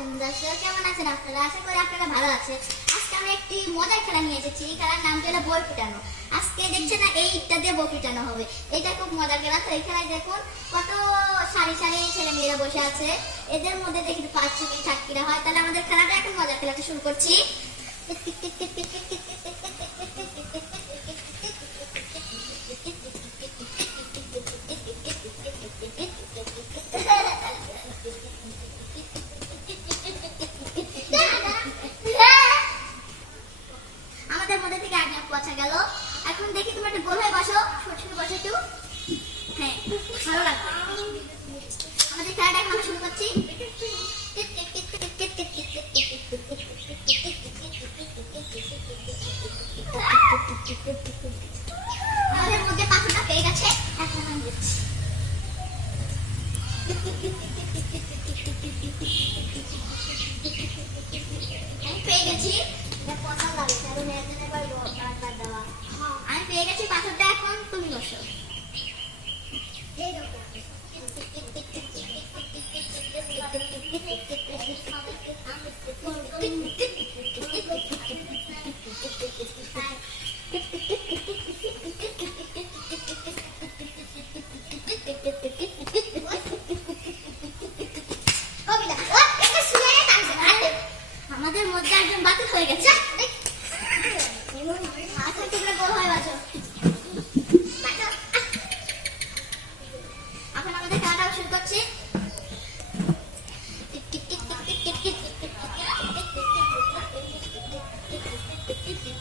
কেমন আছেন আপনারা আশা ভালো আছে আজকে আমরা একটি মজার খেলা নিয়ে খেলার নাম হলো বই আজকে দেখছে না এই ইটটা দিয়ে বই ফুটানো হবে এটা খুব মজার খেলা তো খেলায় দেখুন কত সারি সারি ছেলে মেয়েরা বসে আছে এদের মধ্যে দেখি পাঁচ কি ঠাক্কিরা হয় তাহলে আমাদের খেলাটা এখন মজার খেলাটা শুরু করছি আমাদের মধ্যে থেকে আগে পচা গেল এখন দেখি তুমি একটা গোল হয়ে বসো ছোট ছোট বসো একটু হ্যাঁ ভালো লাগবে আমাদের খেলাটা এখন আমরা শুরু করছি আমাদের মধ্যে পাথরটা পেয়ে গেছে এখন আমি দিচ্ছি আমি পেয়ে গেছি এটা পছন্দ লাগে কারণ এর জন্য এবার বারবার দেওয়া আমি পেয়ে গেছি পাথরটা এখন তুমি বসো আমাদের মধ্যে একজন বাতিল হয়ে গেছে।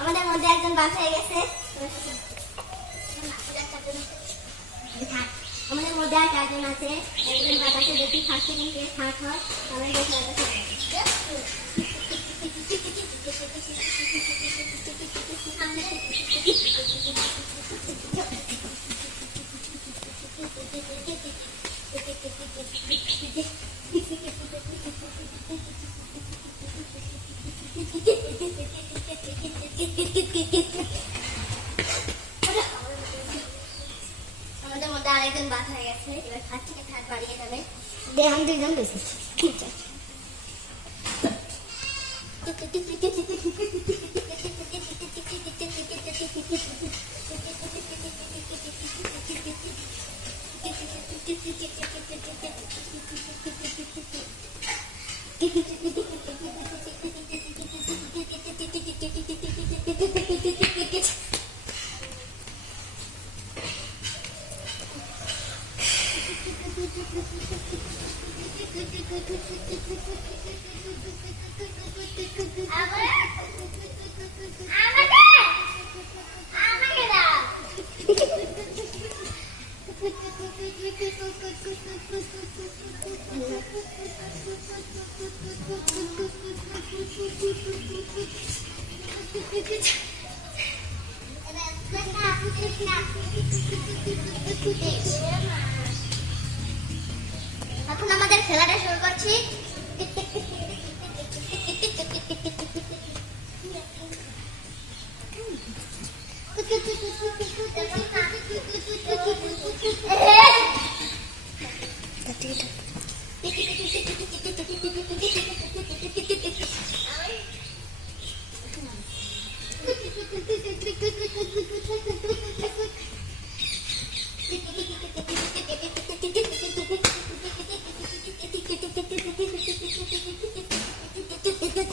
আমাদের মধ্যে একজন বাস হয়ে গেছে আমাদের মধ্যে আর চারজন আছে একজন আমাদের মধ্যে আরেকজন বাদ হয়ে গেছে এবার থেকে থার্ড বাড়িয়ে যাবে। দেহান দুইজন বেশি ঠিক আছে আমাকে দাও এখন Oui. আমাদের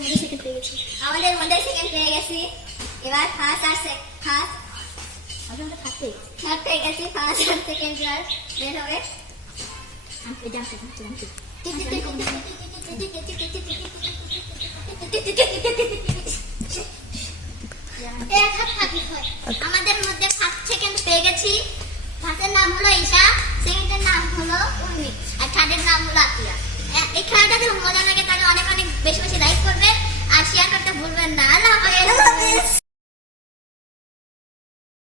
মধ্যে সেকেন্ড পেয়ে গেছি। আমাদের মধ্যে সেকেন্ড পেয়ে গেছি। এবার ফার্স্ট আর ফার্স্ট আমি আমাদের ফার্স্ট পেয়ে গেছি। থার্ড পেয়ে গেছি ফার্স্ট আর সেকেন্ড ইয়ার বের হবে। আমি জানতে জানতে আমাদের হলো উর্মি আর থার্ডের নাম হলো আতিয়া। এই খেলাটা যদি মজা লাগে তাহলে অনেক অনেক বেশি বেশি লাইক করবে। আর শেয়ার করতে ভুলবেন না। আল্লাহ